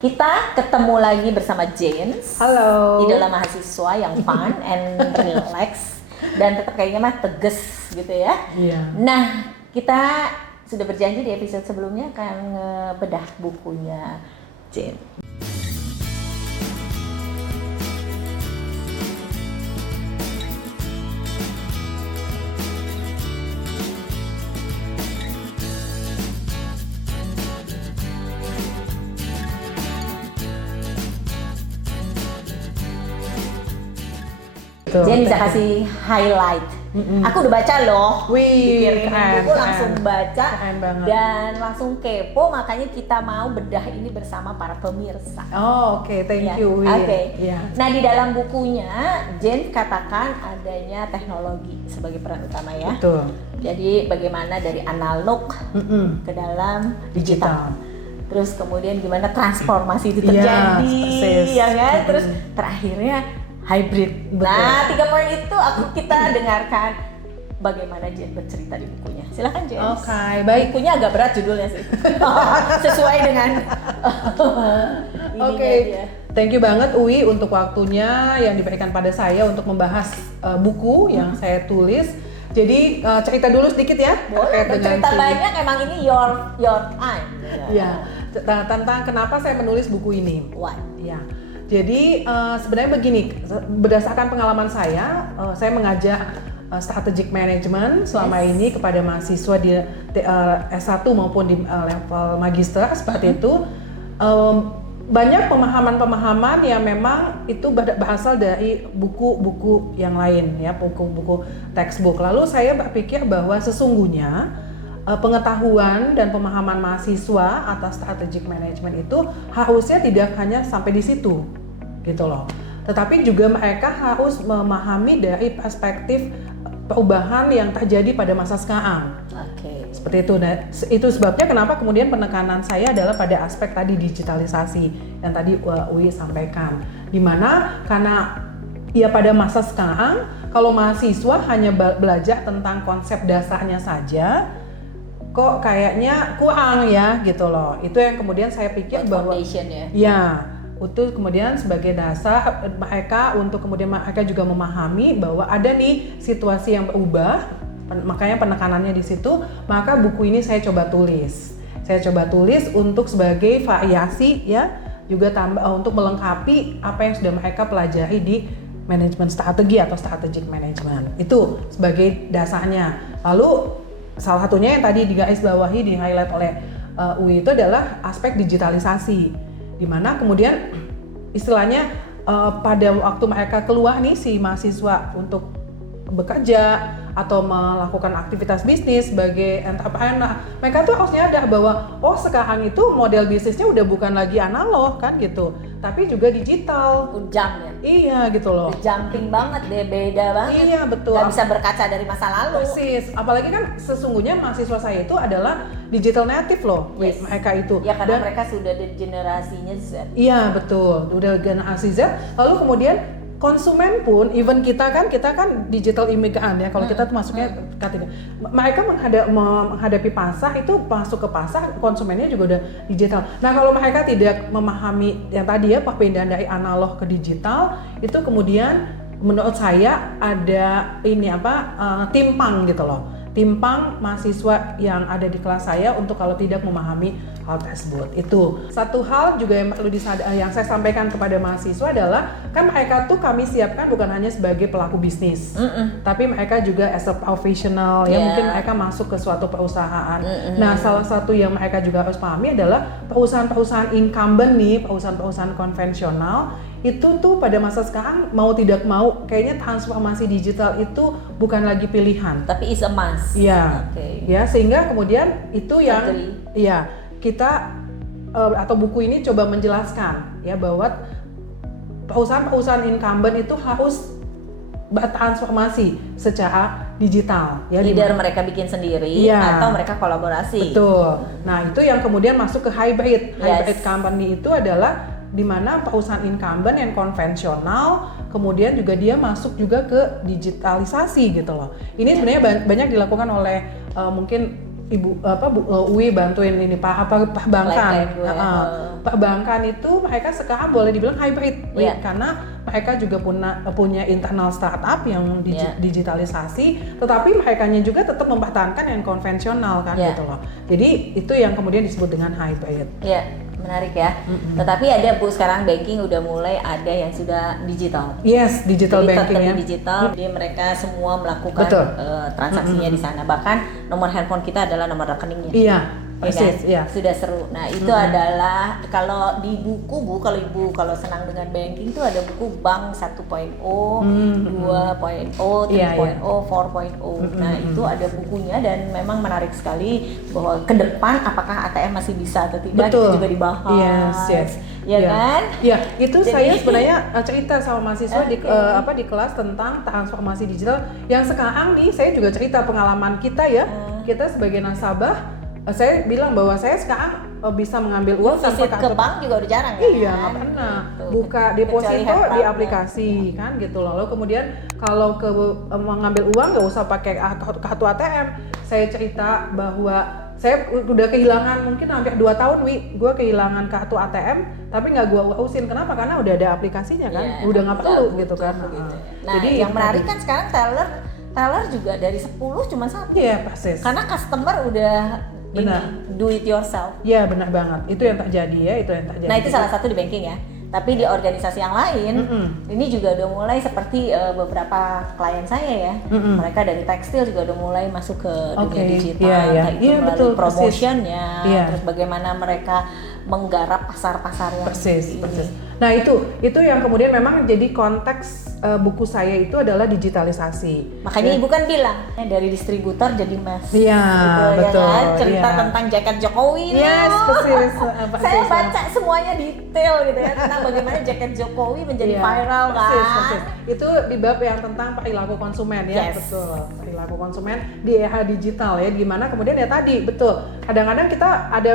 Kita ketemu lagi bersama James. Halo. Idola mahasiswa yang fun and relax dan tetap kayaknya mah tegas gitu ya. Iya. Nah, kita sudah berjanji di episode sebelumnya akan ngebedah bukunya James. Jen bisa kasih highlight. Aku udah baca loh. Wih, Dikirimin buku keren. langsung baca Keren banget. dan langsung kepo, makanya kita mau bedah ini bersama para pemirsa. Oh, oke, thank Ya, you. Wi. Oke. Iya. Nah, di dalam bukunya Jen katakan adanya teknologi sebagai peran utama ya. Betul. Jadi bagaimana dari analog ke dalam digital. Terus kemudian gimana transformasi itu Iya, terjadi, persis. ya kan? Terus terakhirnya hybrid. Betul. Nah, 3 poin itu kita dengarkan bagaimana Jen bercerita di bukunya. Silakan Jen. Oke, baik. Bukunya agak berat judulnya sih. Sesuai dengan ininya Oke, dia. thank you banget Uwi untuk waktunya yang diberikan pada saya untuk membahas buku yang saya tulis. Jadi cerita dulu sedikit ya. Boleh, terkait dengan cerita si- banyak, emang ini your time. Ya, tentang kenapa saya menulis buku ini. What? Ya, jadi sebenarnya begini, berdasarkan pengalaman saya mengajak strategic management selama ini kepada mahasiswa di S1 maupun di level magister seperti itu. Banyak pemahaman-pemahaman yang memang itu berasal dari buku-buku yang lain ya, buku-buku textbook. Lalu saya berpikir bahwa sesungguhnya pengetahuan dan pemahaman mahasiswa atas strategic management itu harusnya tidak hanya sampai di situ gitu loh. Tetapi juga mereka harus memahami dari perspektif perubahan yang terjadi pada masa sekarang. Oke. Seperti itu. Nah, itu sebabnya kenapa kemudian penekanan saya adalah pada aspek tadi digitalisasi yang tadi Uwi sampaikan. Dimana karena ya pada masa sekarang kalau mahasiswa hanya belajar tentang konsep dasarnya saja, kok kayaknya kurang ya gitu loh. Itu yang kemudian saya pikir bahwa Foundation ya. ya, itu kemudian sebagai dasar mereka untuk kemudian mereka juga memahami bahwa ada nih situasi yang berubah, makanya penekanannya di situ. Maka buku ini saya coba tulis. Saya coba tulis untuk sebagai variasi ya, juga tambah untuk melengkapi apa yang sudah mereka pelajari di manajemen strategi atau strategic management. Itu sebagai dasarnya. Lalu salah satunya yang tadi digarisbawahi, di highlight oleh Uwi itu adalah aspek digitalisasi. Di mana kemudian istilahnya pada waktu mereka keluar nih si mahasiswa untuk bekerja atau melakukan aktivitas bisnis sebagai entrepreneur, mereka tuh harus nyadar bahwa oh sekarang itu model bisnisnya udah bukan lagi analog kan gitu, tapi juga digital. Jam ya. Iya gitu loh. Jumping banget deh, beda banget. Iya betul. Gak bisa berkaca dari masa lalu. Persis, apalagi kan sesungguhnya mahasiswa saya itu adalah digital native loh, Yes. mereka itu. Ya karena mereka sudah di generasinya Z. Iya betul, udah generasi Z. Lalu kemudian konsumen pun, even kita kan digital immigrant ya. Kalau kita tuh masuknya kategori, mereka menghadapi pasar itu masuk ke pasar, konsumennya juga udah digital. Nah kalau mereka tidak memahami yang tadi ya perpindahan dari analog ke digital, itu kemudian menurut saya ada ini timpang gitu loh. Timpang mahasiswa yang ada di kelas saya untuk kalau tidak memahami hal tersebut. Itu satu hal juga yang perlu yang saya sampaikan kepada mahasiswa adalah kan mereka tuh kami siapkan bukan hanya sebagai pelaku bisnis, tapi mereka juga as a professional ya, mungkin mereka masuk ke suatu perusahaan. Nah salah satu yang mereka juga harus pahami adalah perusahaan-perusahaan incumbent nih, perusahaan-perusahaan konvensional itu tuh pada masa sekarang mau tidak mau kayaknya transformasi digital itu bukan lagi pilihan, Tapi is a must. iya. Oke. Ya sehingga kemudian itu yang Agree. ya kita atau buku ini coba menjelaskan ya bahwa perusahaan-perusahaan incumbent itu harus bertransformasi secara digital ya. Either mereka bikin sendiri Iya. atau mereka kolaborasi. Betul. Nah itu yang kemudian masuk ke hybrid. Yes. Hybrid company itu adalah di mana perusahaan incumbent yang konvensional kemudian juga dia masuk juga ke digitalisasi gitu loh. Ini sebenarnya banyak dilakukan oleh mungkin Uwi bantuin ini perbankan. Like gue. Perbankan itu mereka sekarang boleh dibilang hybrid, karena mereka juga punya internal startup yang digitalisasi, tetapi merekanya juga tetap mempertahankan yang konvensional kan gitu loh. Jadi itu yang kemudian disebut dengan hybrid. Iya, menarik ya. Tetapi ada Bu, sekarang banking udah mulai ada yang sudah digital. Yes, digital jadi banking ya. Digital, jadi mereka semua melakukan transaksinya di sana. Bahkan nomor handphone kita adalah nomor rekeningnya. Iya. Persis, ya. Sudah seru. Nah itu adalah kalau di buku Bu, kalau senang dengan banking tuh ada buku Bank 1.0, 2.0, 3.0, 4.0. Nah itu ada bukunya dan memang menarik sekali bahwa ke depan apakah ATM masih bisa atau tidak. Itu juga dibahas. Yes. Ya kan? Ya, itu jadi, saya sebenarnya cerita sama mahasiswa di kelas tentang transformasi digital yang sekarang nih saya juga cerita pengalaman kita ya. Kita sebagai nasabah, saya bilang bahwa saya sekarang bisa mengambil uang tanpa kartu. Ke bank juga udah jarang kan? Iya, nggak pernah. Buka deposito di aplikasi kan gitu loh. Lalu kemudian kalau mengambil uang nggak usah pakai kartu ATM. Saya cerita bahwa saya udah kehilangan mungkin hampir 2 tahun gue kehilangan kartu ATM tapi nggak gue urusin. Kenapa? Karena udah ada aplikasinya kan, udah nggak perlu gitu kan. Nah, jadi yang menarik kan sekarang teller juga dari 10 cuma 1. Iya, persis. Karena customer udah do it yourself. Iya, benar banget. Itu yang terjadi ya, itu yang terjadi. Nah, itu salah satu di banking ya. Tapi di organisasi yang lain, ini juga udah mulai seperti beberapa klien saya ya. Mereka dari tekstil juga udah mulai masuk ke dunia digital, melalui promotionnya, terus bagaimana mereka menggarap pasar-pasar yang persis. Nah itu yang kemudian memang jadi konteks buku saya itu adalah digitalisasi. Makanya Ibu kan bilang dari distributor jadi mas. Iya, gitu, betul. Ya kan? Cerita tentang jaket Jokowi. Yes, persis. Saya baca semuanya detail gitu ya tentang bagaimana jaket Jokowi menjadi viral kan. Persis. Itu di bab yang tentang perilaku konsumen ya, betul. Perilaku konsumen di era digital ya, gimana kemudian ya tadi betul. Kadang-kadang kita ada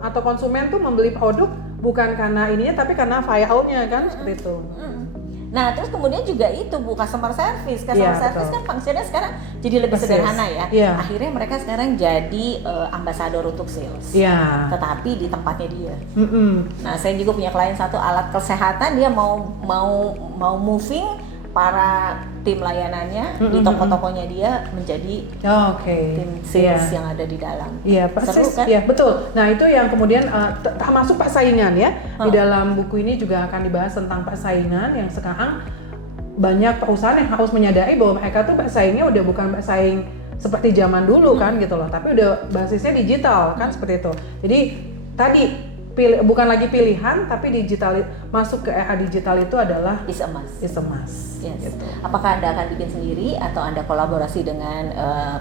atau konsumen tuh membeli produk bukan karena ininya tapi karena viralnya kan seperti itu. Nah terus kemudian juga itu Bu, customer service service kan fungsinya sekarang jadi lebih sederhana ya. Akhirnya mereka sekarang jadi ambasador untuk sales. Tetapi di tempatnya dia. Nah saya juga punya klien satu alat kesehatan, dia mau moving para tim layanannya di toko-tokonya dia menjadi tim sales yang ada di dalam. Iya, persis. Kan? Iya, betul. Nah, itu yang kemudian termasuk persaingan ya. Di dalam buku ini juga akan dibahas tentang persaingan yang sekarang banyak perusahaan yang harus menyadari bahwa mereka tuh bersaingnya udah bukan bersaing seperti zaman dulu kan gitu loh, tapi udah basisnya digital kan seperti itu. Jadi tadi bukan lagi pilihan, tapi masuk ke era digital itu adalah is a must. Yes. Gitu. Apakah Anda akan bikin sendiri atau Anda kolaborasi dengan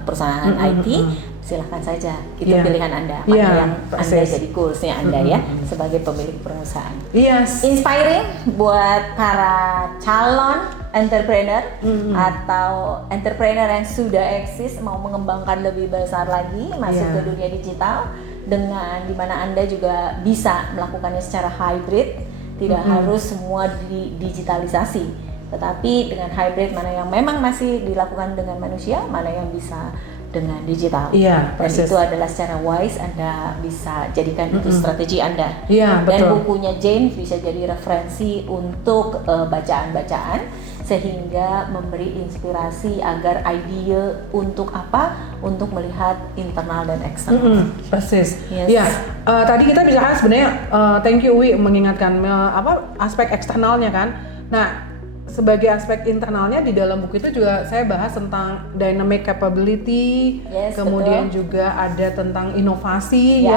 perusahaan IT? Silahkan saja, itu pilihan Anda. Mana yang Anda jadi goalsnya Anda ya sebagai pemilik perusahaan. Yes. Inspiring buat para calon entrepreneur atau entrepreneur yang sudah eksis mau mengembangkan lebih besar lagi masuk ke dunia digital. Dengan dimana Anda juga bisa melakukannya secara hybrid, tidak harus semua digitalisasi, tetapi dengan hybrid mana yang memang masih dilakukan dengan manusia, mana yang bisa dengan digital. Dan itu adalah secara wise Anda bisa jadikan itu strategi Anda. Dan bukunya Jane bisa jadi referensi untuk bacaan-bacaan sehingga memberi inspirasi agar ide untuk apa? Untuk melihat internal dan eksternal. Persis. Tadi kita bicara sebenarnya thank you Wi mengingatkan aspek eksternalnya kan. Nah, sebagai aspek internalnya di dalam buku itu juga saya bahas tentang dynamic capability, kemudian juga ada tentang inovasi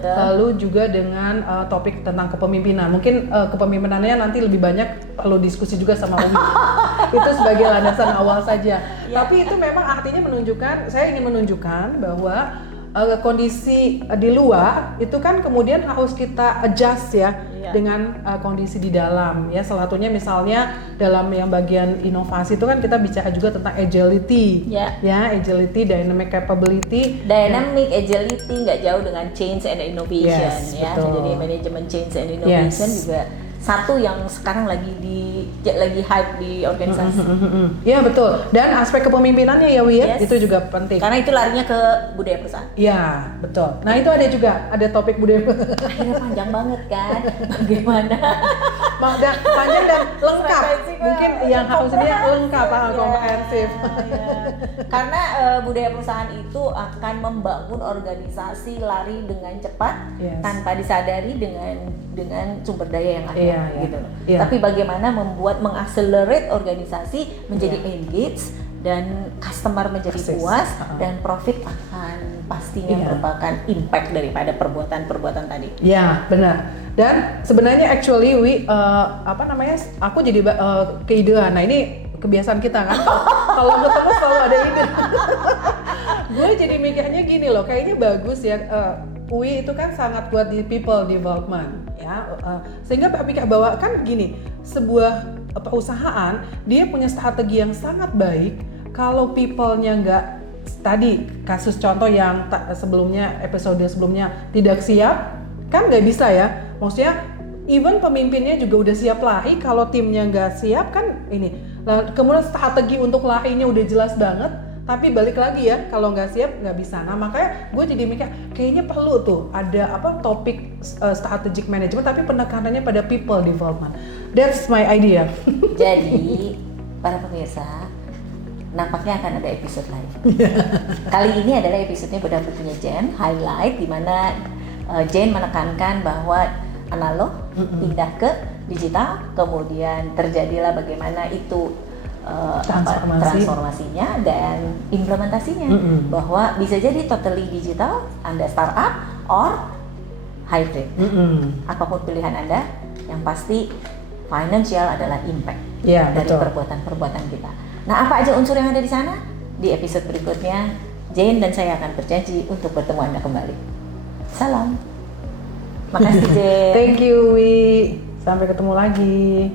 lalu juga dengan topik tentang kepemimpinan. Mungkin kepemimpinannya nanti lebih banyak perlu diskusi juga sama Umi. Itu sebagai landasan awal saja. Tapi itu memang artinya saya ingin menunjukkan bahwa kondisi di luar itu kan kemudian harus kita adjust dengan kondisi di dalam ya. Salah satunya misalnya dalam yang bagian inovasi itu kan kita bicara juga tentang agility agility, dynamic capability. Dynamic agility nggak jauh dengan change and innovation betul. Jadi manajemen change and innovation juga satu yang sekarang lagi hype di organisasi. Iya betul. Dan aspek kepemimpinannya ya Wi, Yes. itu juga penting. Karena itu larinya ke budaya perusahaan. Iya betul. Nah itu ada topik budaya. Akhirnya panjang banget kan, bagaimana? Panjang dan lengkap. Frekuensi Mungkin yang harusnya lengkap, komprehensif. Ya. Karena budaya perusahaan itu akan membangun organisasi lari dengan cepat, Yes. tanpa disadari dengan sumber daya yang ada, Iya, gitu. iya. Tapi bagaimana mengaccelerate organisasi menjadi engaged dan customer menjadi Persis. puas dan profit akan pastinya Iya. merupakan impact daripada perbuatan-perbuatan tadi. Ya benar. Dan sebenarnya actually aku jadi keidean. Nah ini kebiasaan kita kan. Kalau ketemu selalu ada ide. Gue jadi mikirnya gini loh, kayaknya bagus ya. UI itu kan sangat kuat di people development, ya. Sehingga pikir bahwa kan gini, sebuah perusahaan dia punya strategi yang sangat baik. Kalau people-nya nggak, tadi kasus contoh yang episode sebelumnya tidak siap, kan nggak bisa ya. Maksudnya even pemimpinnya juga udah siap lari, kalau timnya nggak siap kan ini. Nah, kemudian strategi untuk larinya udah jelas banget, tapi balik lagi ya, kalau nggak siap nggak bisa. Nah makanya gue jadi mikir kayaknya perlu tuh ada topik strategic management tapi penekanannya pada people development. That's my idea. Jadi para pemirsa, nampaknya akan ada episode lain. Kali ini adalah episodenya Bedah Putihnya Jen, highlight di mana Jen menekankan bahwa analog pindah ke digital, kemudian terjadilah bagaimana itu transformasinya dan implementasinya, bahwa bisa jadi totally digital, Anda startup or hybrid. Apapun pilihan Anda, yang pasti financial adalah impact dari perbuatan-perbuatan kita. Nah, apa aja unsur yang ada di sana? Di episode berikutnya, Jane dan saya akan berjanji untuk bertemu Anda kembali. Salam. Makasih Jane. Thank you Wi. Sampai ketemu lagi.